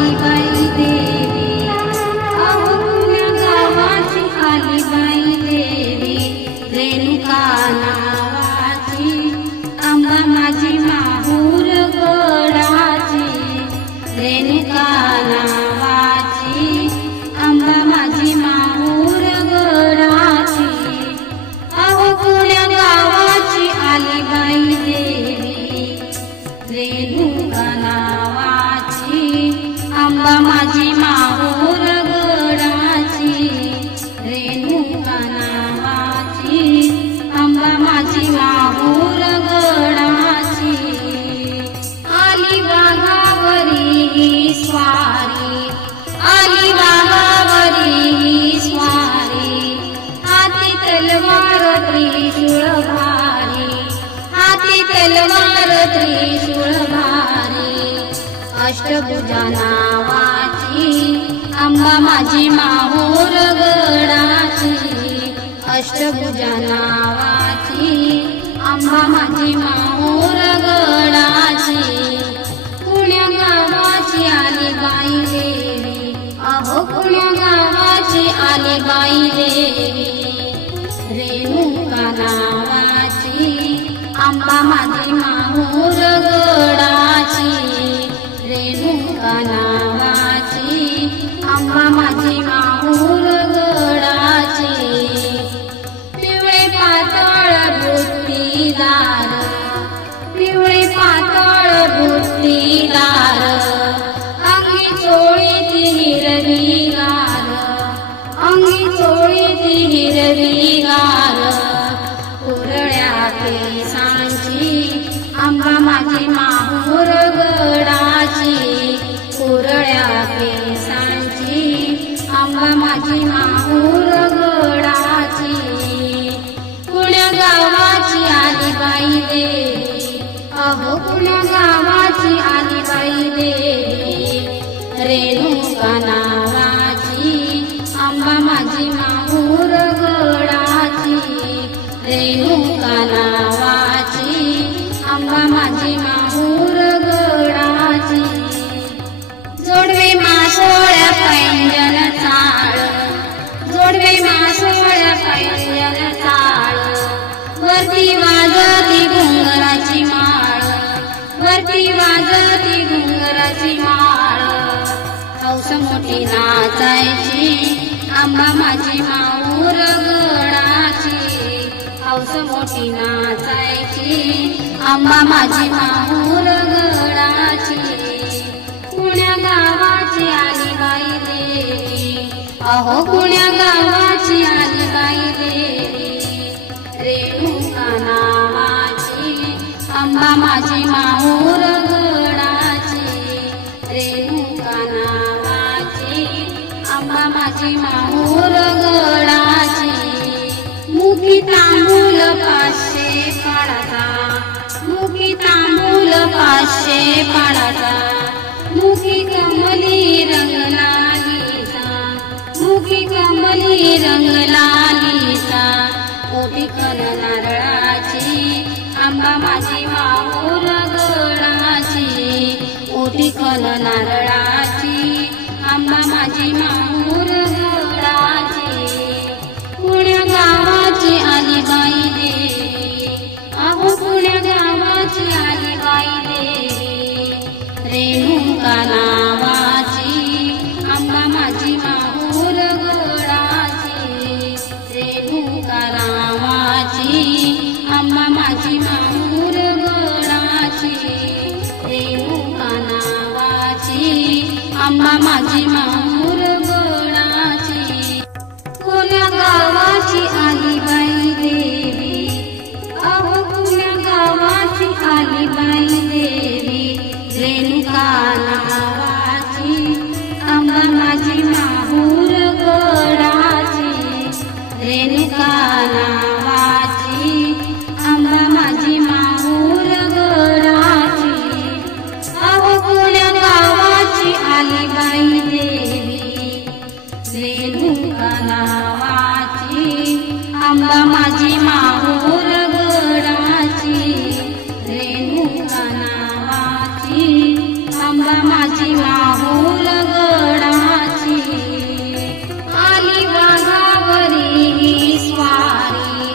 आली बाई देवी, अहो पुण्या गावाची आली बाई देवी, रेणुका नावाची अंबा माझी माहूर गडाची, रेणुका नावाची अंबा माझी माहूर गडाची, अहो पुण्या गावाची आली बाई देवी, रेणुका नावाची अंबा माझी माहूर गडाची, रेणुका नावाची अंबा माझी माहूर गडाची, आली वाघावरी स्वारी, आली वाघावरी स्वारी, हाती तलवार त्रिशूळ भारी, हाती तलवार त्रिशूळ भारी, अष्टभुजा नावाची अंबा माझी माहूर गडाची, अष्टभुजा नावाची अंबा माझी माहूर गडाची, पुण्या गावाची आली बाई देवी, अहो पुण्या गावाची आली बाई देवी, रेणुका नावाची अंबा माझी माहूर गडाची, रेणुका नावाची अंबा माझी माहूर गडाची, पिवळे पातळ बुट्टीदार, पिवळे पातळ बुट्टीदार, अंगी चोळी ती हिरवी गार, अंगी चोळी ती हिरवी गार, कुरळ्या केसांची अंबा माझी माहूर गडाची, कुरळ्या केसांची अंबा माझी माहूर गडाची, पुण्या गावाची आली बाई देवी, अहो पुण्या गावाची आली बाई देवी, रेणुका नावाची अंबा माझी माहूर गडाची, रेणुका नावाची अंबा माझी माहूर गडाची, जोडवे मासोळ्या पैंजन चाळ, जोडवे मासोळ्या पैंजन चाळ, वरती वाजती घुंगराची माळ, वरती वाजती घुंगराची माळ, हौस मोठी नाचायची अंबा माझी माहूर गडाची, हौस मोठी नाचायची अंबा माझी माहूर गडाची, पुण्या गावाची आली बाई देवी, अहो पुण्या गावाची आली बाई देवी, रेणुका नावाची अंबा माझी माहूर गडाची, रेणुका नावाची अंबा माझी माहूर गडाची, मुखी तांबूल 500 पाडाचा, मुखी तांबूल 500 पाडाचा, मुखी कमली रंग लालीचा, मुखी कमली रंग लालीचा, ओटी कन नारळाची अंबा माझी माहूर गडाची, ओटी कन नारळाची अंबा माझी माहूर गडाची, पुण्या गावाची आली बाई देवी, अहो पुण्या गावाची आली बाई देवी, रेणुका नावाची अंबा माझी माहूर गडाची, रेणुका नावाची अंबा माझी माहूर गडाची, रेणुका नावाची अंबा माझी माहूर गडाची, पुण्या गावाची आली बाई देवी, अहो पुण्या गावाची आली बाई देवी, रेणुका नावाची अंबा माझी माहूर गडाची, रेणुका नावाची अंबा माझी माहूर गडाची, अहो पुण्या गावाची आली बाई देवी, रेणुका नावाची अंबा माझी माहूर गडाची, रेणुका नावाची अंबा माझी माहूर गडाची आली वाघावरी ही स्वारी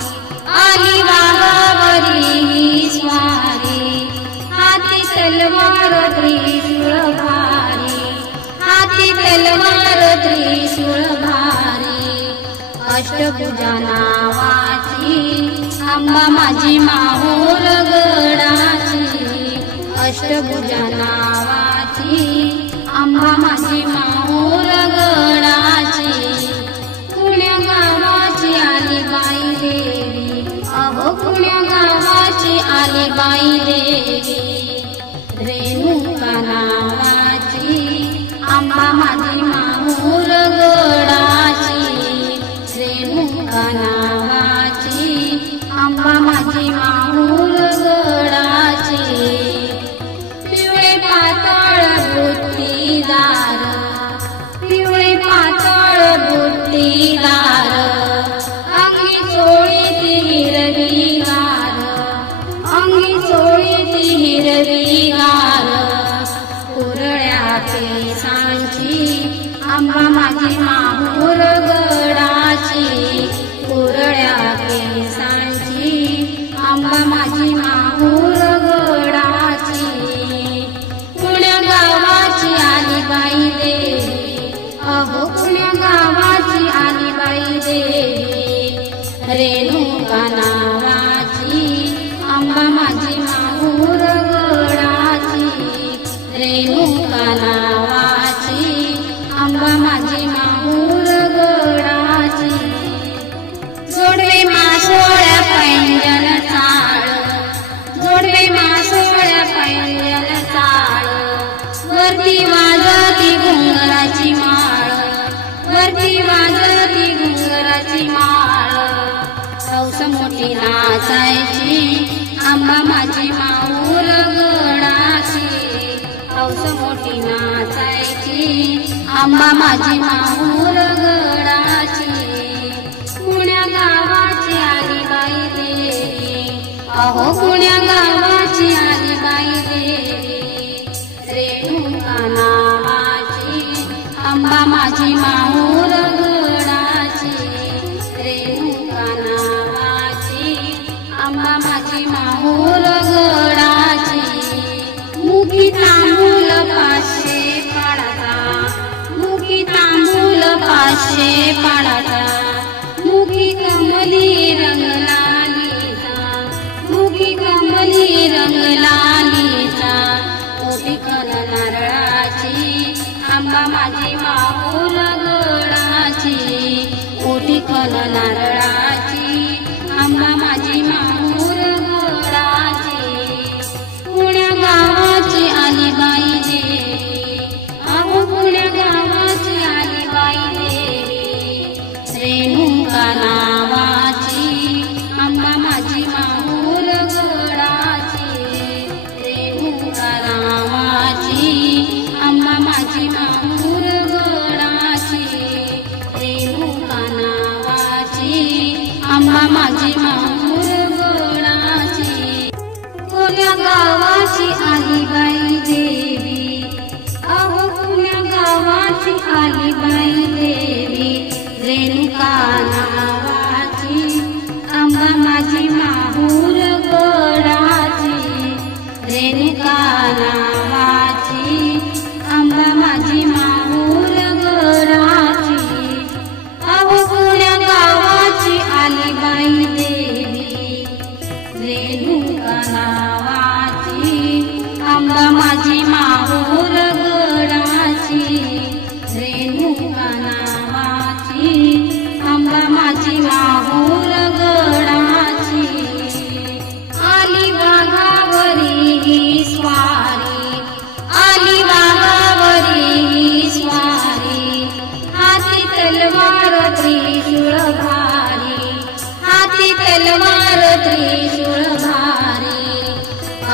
आली वाघावरी ही स्वारी हाती तलवार त्रिशूळ भारी हाती तलवार त्रिशूळ भारी अष्टभुजा नावाची अंबा माझी माहूर गडाची अष्टभुजा नावाची अंबा माझी माहूर गडाची पुण्या गावाची आली बाई देवी अहो पुण्या गावाची आली बाई देवी रेणुका नावाची अंबा माझी माहूर गडाची रेणुका नावाची अंबा माझी माहूर गडाची पिवळे पातळ बुट्टीदार पिवळे पातळ बुट्टीदार अंगी चोळीती हिरवी गार अंगी चोळीती हिरवी गार कुरळ्या केसांची अंबा माझी माहूर गडाची कुरळ्या केसांची अंबा माझी माहूर गडाची पुण्या गावाची आली बाई देवी अहो पुण्या गावाची आली बाई देवी रेणुका नावाची अंबा माझी माहूर गडाची रेणुका नावाची अंबा माझी माहूर गडाची जोडवे मासोळ्या पैंजन चाळ जोडवे मासोळ्या पैंजन चाळ वरती वाजती घुंगराची माळ वरती वाजती घुंगराची माळ हौस मोठी नाचायची अंबा माझी माहूर गडाची हौस मोठी नाचायची अंबा माझी माहूर गडाची पुण्या गावाची आली बाई देवी अहो पुण्या गावाची आली बाई देवी रेणुका नावाची अंबा माझी माहूर गडाची रेणुका नावाची अंबा माझी माहूर गडाची मुखी तांबूल 500 पाडाचा मुखी तांबूल 500 पाडाचा मुखी कमली रंग लालीचा मुखी कमली रंग लालीचा ओटी कल नारळाची अंबा माझी माहूर गडाची ओटी कल नारळाची अंबा माझी माहूर गडाची पुण्या गावाची आली बाई देवी अहो पुण्या गावाची आली बाई देवी रेणुका नावाची अंबा माझी माहूर गडाची रेणुका नावाची अंबा माझी माहूर गडाची रेणुका नावाची अंबा माझी माहूर गडाची पुण्या गावाची आली बाई देवी अहो पुण्या गावाची आली बाई देवी रेणुका नावाची अंबा माझी माहूर गडाची रेणुका नावाची अंबा माझी माहूर गडाची अहो पुण्या गावाची आली बाई देवी रेणुका नावाची अंबा माझी माहूर गडाची रेणुका नावाची अंबा माझी माहूर गडाची आली वाघावरी ही स्वारी आली वाघावरी ही स्वारी हाती तलवार त्रिशूळ भारी हाती तलवार त्रिशूळ भारी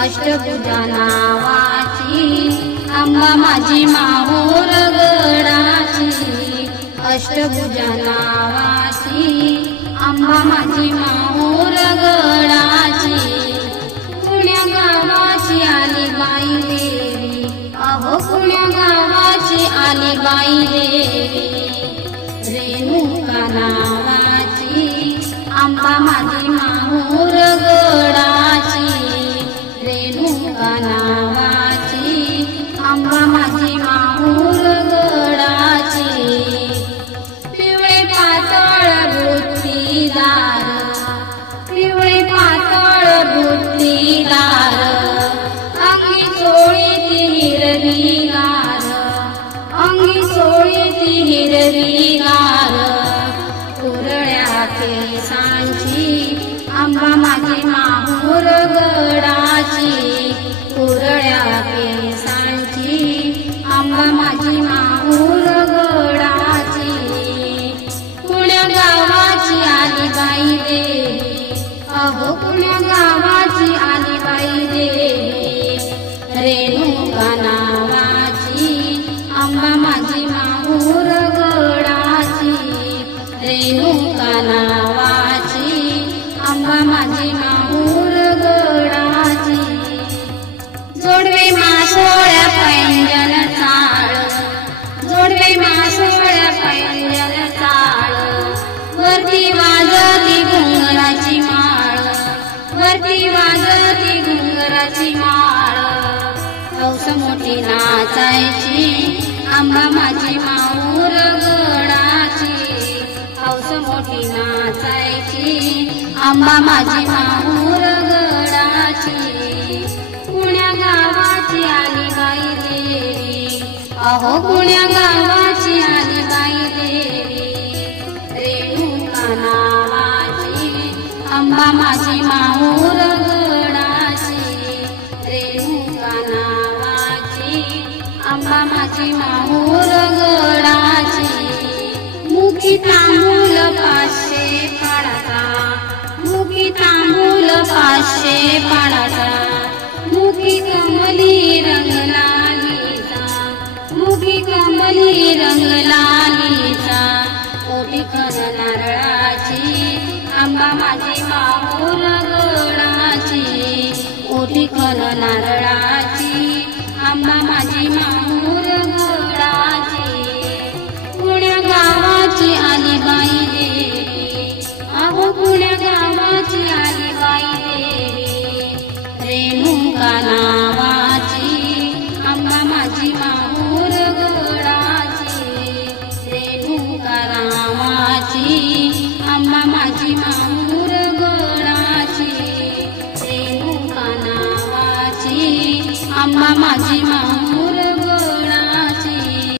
अष्टभुजा नावाची अंबा माझी माहूर गडाची अष्टभुजा नावाची अंबा माझी माहूर गडाची पुण्या गावाची आली बाई देवी अहो आली बाई देवी रेणुका नावाची आंबा माझी माहूर गडाची रेणुका नावाची आंबा माझी माहूर गडाची पिवळे पातळ बुट्टीदार पिवळे पातळ बुट्टीदार अंगी चोळी ती हिरवी गार अंगी चोळी ती हिरवी गार कुरळ्या केसांची आंबा माझी माहूर गडाची कुरळ्या केसांची आंबा माझी माहूर गडाची पुण्या गावाची आली बाई देवी अहो पुण्या गावाची आली बाई देवी रेणुका नावाची आंबा माझी माहूर गडाची रेणुका नावाची आंबा माझी माहूर गडाची जोडवे मासोळ्या पैंजन चाळ जोडवे मासोळ्या पैंजन चाळ वरती वाजती घुंगराची माळ वरती वाजती घुंगराची माळ हौस मोठी नाचायची आंबा माझी माहूर गडाची हौस मोठी नाचायची आंबा माझी माहूर गडाची पुण्या गावाची आली बाई देवी अहो पुण्या गावाची आली बाई देवी रेणुका नावाची आंबा माझी माहूर गडाची रेणुका नावाची आंबा माझी माहूर गडाची मुखी तांबूल 500 पाडाचा मुखी तांबूल 500 पाडाचा मुखी कमली रंग लालीचा मुखी कमली रंग लालीचा ओटी खण नारळाची आंबा माझी माहूर गडाची ओटी खण नारळाची आंबा माझी माहूर गडाची पुण्या गावाची आली बाई देवी अहो पुण्या गावाची आली बाई देवी रेणुका नावाची आंबा माझी माहूर